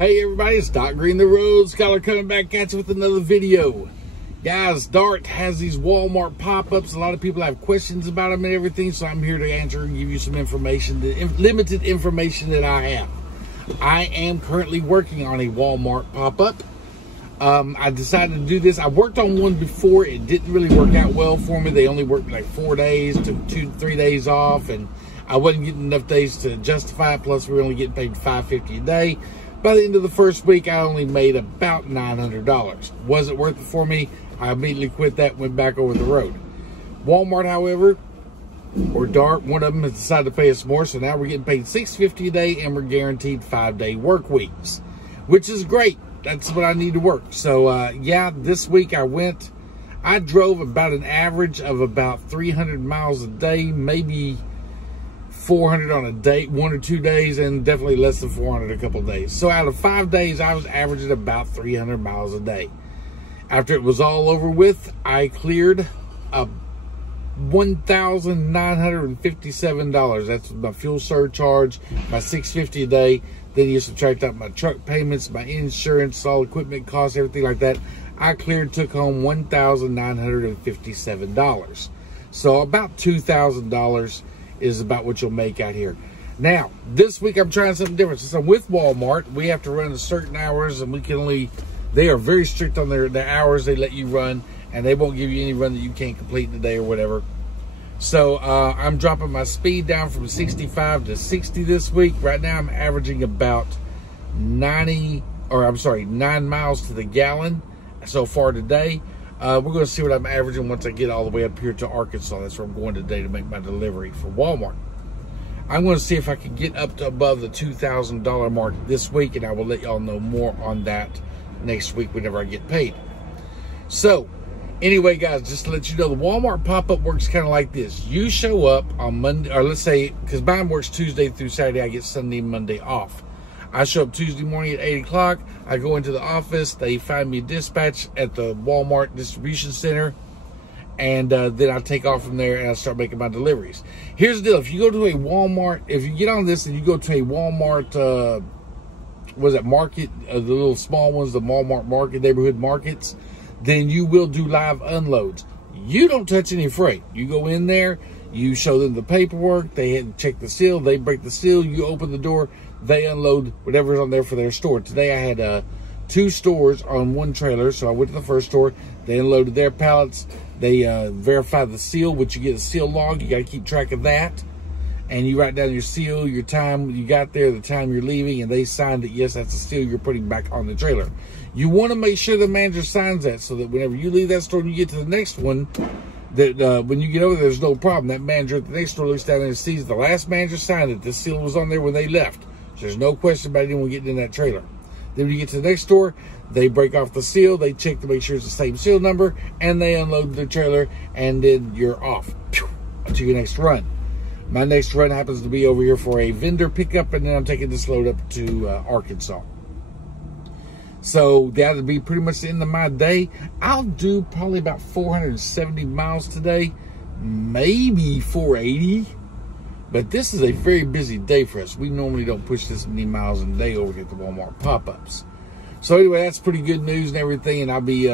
Hey everybody, it's Doc Green the Road Scholar coming back at you with another video. Guys, Dart has these Walmart pop-ups. A lot of people have questions about them and everything, so I'm here to answer and give you some information, limited information that I have. I am currently working on a Walmart pop-up. I decided to do this. I worked on one before. It didn't really work out well for me. They only worked like 4 days, took 2-3 days off, and I wasn't getting enough days to justify it. Plus, we were only getting paid $5.50 a day. By the end of the first week, I only made about $900. Was it worth it for me? I immediately quit that and went back over the road. Walmart, however, or Dart, one of them has decided to pay us more, so now we're getting paid $6.50 a day, and we're guaranteed 5-day work weeks, which is great. That's what I need to work. So, yeah, this week I drove about an average of about 300 miles a day, maybe 400 on a day, 1 or 2 days, and definitely less than 400 a couple of days. So out of 5 days, I was averaging about 300 miles a day. After it was all over with, I cleared $1,957. That's my fuel surcharge, my $6.50 a day. Then you subtract out my truck payments, my insurance, all equipment costs, everything like that. I took home $1,957. So about $2,000 is about what you'll make out here. Now, this week I'm trying something different. Since I'm with Walmart, we have to run a certain hours, and we can only, they are very strict on their hours they let you run, and they won't give you any run that you can't complete in a day or whatever. So I'm dropping my speed down from 65 to 60 this week. Right now I'm averaging about 9 miles to the gallon so far today. We're going to see what I'm averaging once I get all the way up here to Arkansas. That's where I'm going today to make my delivery for Walmart. I'm going to see if I can get up to above the $2,000 mark this week, and I will let y'all know more on that next week whenever I get paid. So, anyway, guys, just to let you know, the Walmart pop-up works kind of like this. You show up on Monday, or let's say, because mine works Tuesday through Saturday, I get Sunday and Monday off. I show up Tuesday morning at 8 o'clock. I go into the office. They find me a dispatch at the Walmart distribution center. And then I take off from there and I start making my deliveries. Here's the deal. If you go to a Walmart, if you get on this and you go to a Walmart, market, the little small ones, the Walmart market, neighborhood markets, then you will do live unloads. You don't touch any freight. You go in there, you show them the paperwork, they check the seal, they break the seal, you open the door, they unload whatever's on there for their store. Today I had 2 stores on one trailer, so I went to the first store, they unloaded their pallets, they verified the seal, which you get a seal log, you got to keep track of that, and you write down your seal, your time you got there, the time you're leaving, and they signed that, yes, that's a seal you're putting back on the trailer. You want to make sure the manager signs that so that whenever you leave that store and you get to the next one, that when you get over there, there's no problem. That manager at the next store looks down and sees the last manager signed it. The seal was on there when they left. So there's no question about anyone getting in that trailer. Then when you get to the next store, they break off the seal, they check to make sure it's the same seal number, and they unload the trailer, and then you're off to your next run. My next run happens to be over here for a vendor pickup, and then I'm taking this load up to Arkansas. So that'll be pretty much the end of my day. I'll do probably about 470 miles today, maybe 480. But this is a very busy day for us. We normally don't push this many miles a day over here at the Walmart pop-ups. So anyway, that's pretty good news and everything. And I'll be,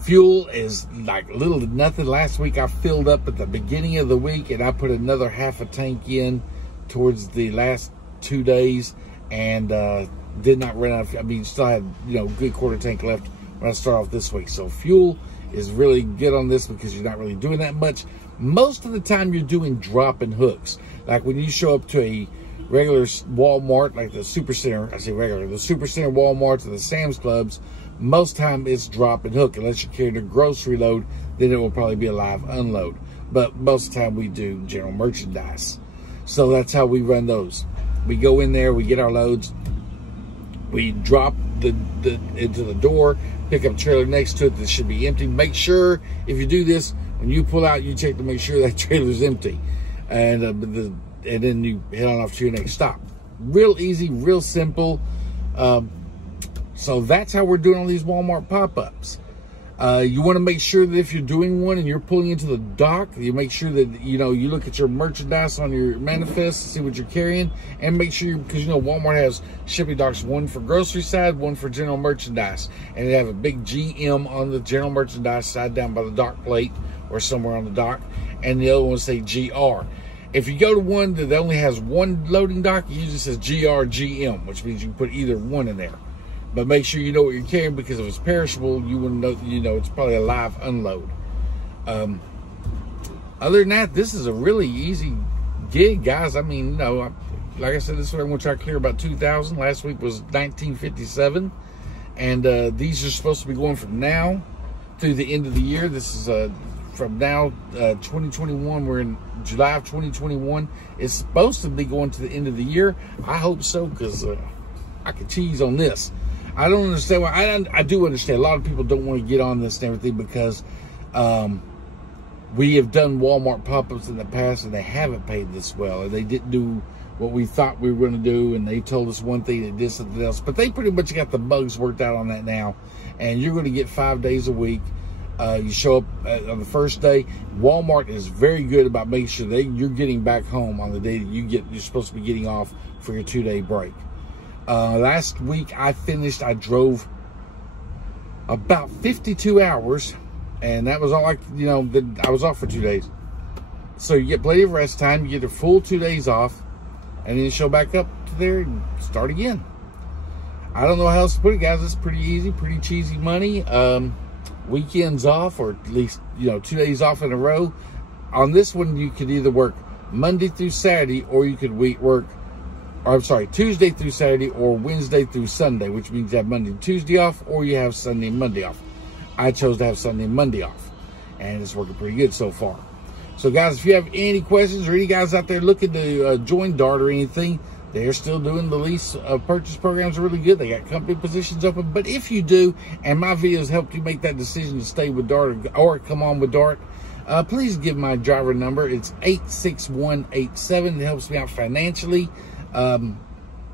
fuel is like little to nothing. Last week I filled up at the beginning of the week, and I put another half a tank in towards the last 2 days, and did not run out. I mean, still had, good quarter tank left when I start off this week. So fuel is really good on this because you're not really doing that much. Most of the time you're doing dropping hooks. Like when you show up to a regular Walmart, like the Supercenter, I say regular, the Supercenter Walmarts and the Sam's Clubs, most time it's drop and hook. Unless you're carrying a grocery load, then it will probably be a live unload. But most of the time we do general merchandise. So that's how we run those. We go in there, we get our loads, we drop into the door, pick up a trailer next to it that should be empty. Make sure, if you do this, when you pull out, you check to make sure that trailer's empty. And then you head on off to your next stop. Real easy, real simple. So that's how we're doing on these Walmart pop-ups. You want to make sure that if you're doing one and you're pulling into the dock, you make sure that, you know, you look at your merchandise on your manifest to see what you're carrying, and make sure, because, you know, Walmart has shipping docks, one for grocery side, one for general merchandise, and they have a big GM on the general merchandise side down by the dock plate or somewhere on the dock, and the other one say GR. If you go to one that only has one loading dock, it usually says GR/GM, which means you can put either one in there. But make sure you know what you're carrying, because if it's perishable, you wouldn't know, you know, it's probably a live unload. Other than that, this is a really easy gig, guys. I mean, you know, like I said, this is what I'm going to try to clear about 2,000. Last week was 1957. And these are supposed to be going from now through the end of the year. This is from now, 2021. We're in July of 2021. It's supposed to be going to the end of the year. I hope so, because I could cheese on this. I don't understand why. I do understand a lot of people don't want to get on this and everything, because we have done Walmart pop-ups in the past and they haven't paid this well, and they didn't do what we thought we were going to do, and they told us one thing and did something else. But they pretty much got the bugs worked out on that now, and you're going to get 5 days a week. You show up on the first day. Walmart is very good about making sure that you're getting back home on the day that you're supposed to be getting off for your 2-day break. Last week I drove about 52 hours, and that was all I was off for 2 days. So you get plenty of rest time, you get a full 2 days off, and then you show back up to there and start again. I don't know how else to put it, guys. It's pretty easy, pretty cheesy money. Weekends off, or at least, you know, 2 days off in a row. On this one, you could either work Monday through Saturday, or you could work, or I'm sorry, Tuesday through Saturday, or Wednesday through Sunday, which means you have Monday and Tuesday off, or you have Sunday and Monday off. I chose to have Sunday and Monday off, and it's working pretty good so far. So, guys, if you have any questions, or any guys out there looking to join DART or anything, they're still doing the lease purchase programs are really good. They got company positions open. But if you do, and my videos helped you make that decision to stay with DART or come on with DART, please give my driver number. It's 86187. It helps me out financially.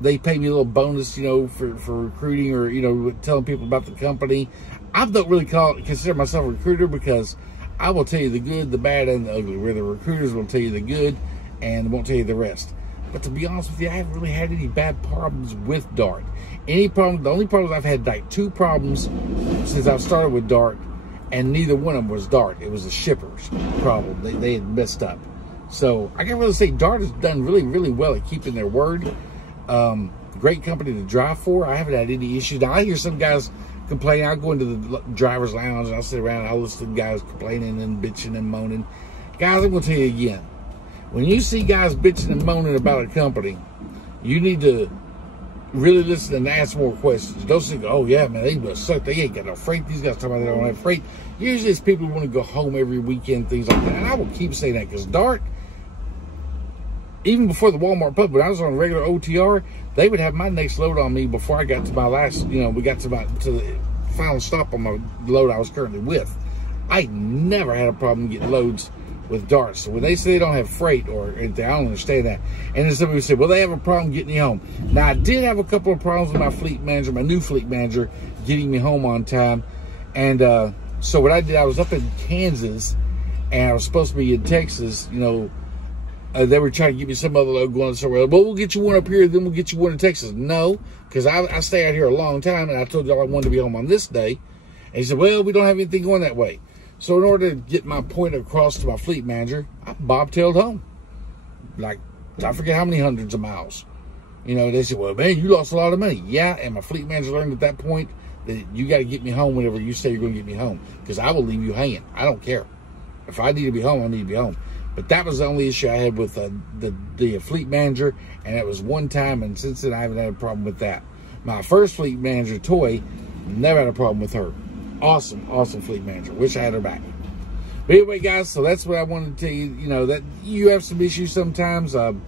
They pay me a little bonus, you know, for recruiting, or, you know, telling people about the company. I don't really consider myself a recruiter, because I will tell you the good, the bad, and the ugly. Where the recruiters will tell you the good and won't tell you the rest. But to be honest with you, I haven't really had any bad problems with DART. The only problems I've had, like 2 problems since I've started with DART, and neither one of them was DART. It was the shipper's problem. They had messed up. So I can really say DART has done really, really well at keeping their word. Great company to drive for. I haven't had any issues. Now, I hear some guys complain. I go into the driver's lounge and I sit around and I listen to guys complaining and bitching and moaning. Guys, I'm going to tell you again. When you see guys bitching and moaning about a company, you need to really listen and ask more questions. Don't think, oh yeah, man, they must suck. They ain't got no freight. These guys talking about they don't have freight. Usually it's people who want to go home every weekend, things like that. And I will keep saying that, because DART, even before the Walmart pub, when I was on regular OTR, they would have my next load on me before I got to my last, you know, we got to the final stop on my load I was currently with. I never had a problem getting loads with DART. So when they say they don't have freight or anything, I don't understand that. And then somebody would say, well, they have a problem getting you home. Now, I did have a couple of problems with my fleet manager, my new fleet manager, getting me home on time. And so what I did, I was up in Kansas, and I was supposed to be in Texas. You know, they were trying to get me some other load going somewhere. Well, we'll get you one up here, then we'll get you one in Texas. No, because I stay out here a long time, and I told y'all I wanted to be home on this day. And he said, well, we don't have anything going that way. So in order to get my point across to my fleet manager, I bobtailed home. Like, I forget how many hundreds of miles. You know, they said, well, man, you lost a lot of money. Yeah, and my fleet manager learned at that point that you got to get me home whenever you say you're going to get me home, because I will leave you hanging. I don't care. If I need to be home, I need to be home. But that was the only issue I had with the fleet manager, and it was one time, and since then I haven't had a problem with that. My first fleet manager, Toy, never had a problem with her. Awesome, awesome fleet manager. Wish I had her back. But anyway, guys, so that's what I wanted to tell you. You know, that you have some issues sometimes. I'm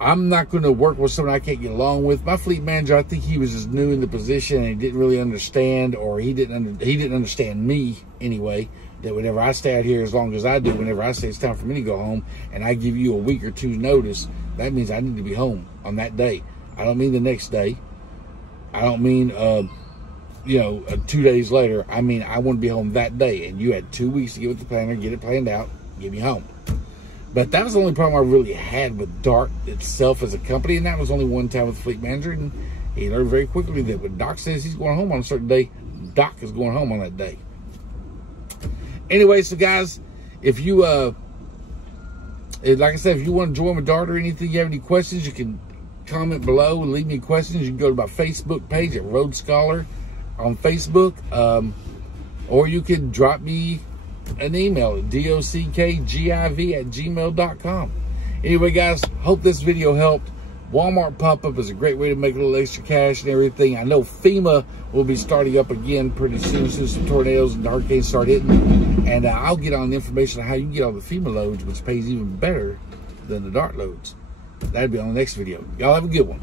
not going to work with someone I can't get along with. My fleet manager, I think he was just new in the position and he didn't really understand, or he didn't understand me anyway. That whenever I stay out here as long as I do, whenever I say it's time for me to go home, and I give you a week or two's notice, that means I need to be home on that day. I don't mean the next day. I don't mean 2 days later. I mean, I want to be home that day, and you had 2 weeks to get with the planner, get it planned out, get me home. But that was the only problem I really had with Dart itself as a company, and that was only one time with Fleet Manager. And he learned very quickly that when Doc says he's going home on a certain day, Doc is going home on that day. Anyway, so guys, if you like I said, if you want to join with Dart or anything, you have any questions, you can comment below and leave me questions. You can go to my Facebook page at Road Scholar on Facebook, or you can drop me an email at dockgiv@gmail.com. Anyway, guys, hope this video helped. Walmart pop-up is a great way to make a little extra cash and everything. I know FEMA will be starting up again pretty soon as some tornadoes and hurricanes start hitting. And I'll get on the information on how you can get all the FEMA loads, which pays even better than the Dart loads. That'll be on the next video. Y'all have a good one.